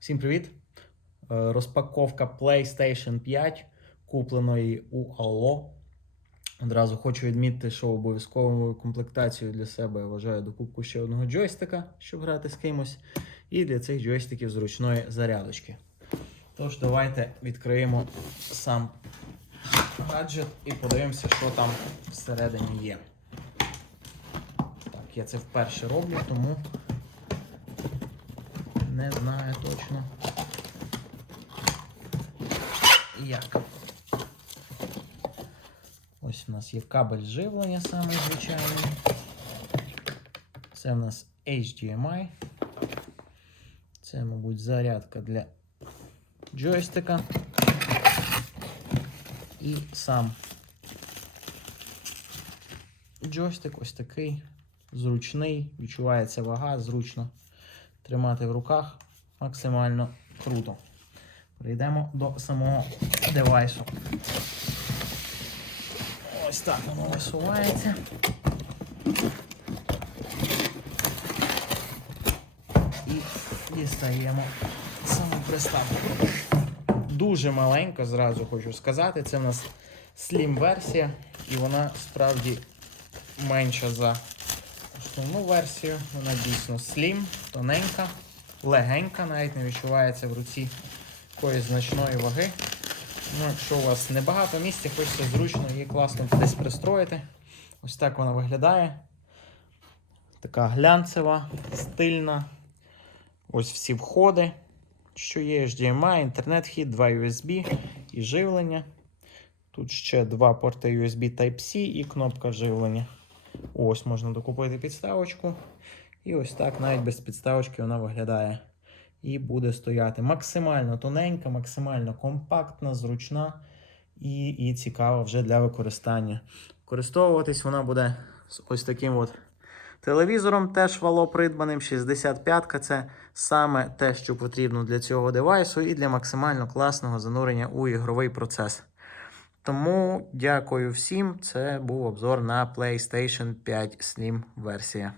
Всім привіт! Е, Розпаковка PlayStation 5, купленої у Allo. Одразу хочу відмітити, що обов'язковою комплектацією для себе я вважаю докупку ще одного джойстика, щоб грати з кимось. І для цих джойстиків зручної зарядочки. Тож, давайте відкриємо сам гаджет і подивимося, що там всередині є. Так, я це вперше роблю, тому не знаю точно. Як. Ось у нас є кабель живлення саме звичайний. Це у нас HDMI. Це, мабуть, зарядка для джойстика. І сам джойстик ось такий зручний, відчувається вага, зручно тримати в руках максимально круто. Перейдемо до самого девайсу. Ось так воно висувається. І дістаємо саму приставку. Дуже маленька, зразу хочу сказати. Це в нас Slim версія, і вона справді менша за основну версію. Вона дійсно Slim, тоненька, легенька, навіть не відчувається в руці якоїсь значної ваги. Ну, Якщо у вас небагато місця, хочеться зручно її класно десь пристроїти. Ось так вона виглядає. Така глянцева, стильна. Ось всі входи, що є HDMI, інтернет-хід, 2 USB і живлення. Тут ще два порти USB Type-C і кнопка живлення. Ось можна докупити підставочку. І ось так, навіть без підставочки, вона виглядає. І буде стояти максимально тоненька, максимально компактна, зручна і, і цікава вже для використання. Використовуватись вона буде з ось таким от телевізором, теж вало придбаним. 65-ка це саме те, що потрібно для цього девайсу і для максимально класного занурення у ігровий процес. Тому дякую всім. Це був обзор на PlayStation 5 Slim версія.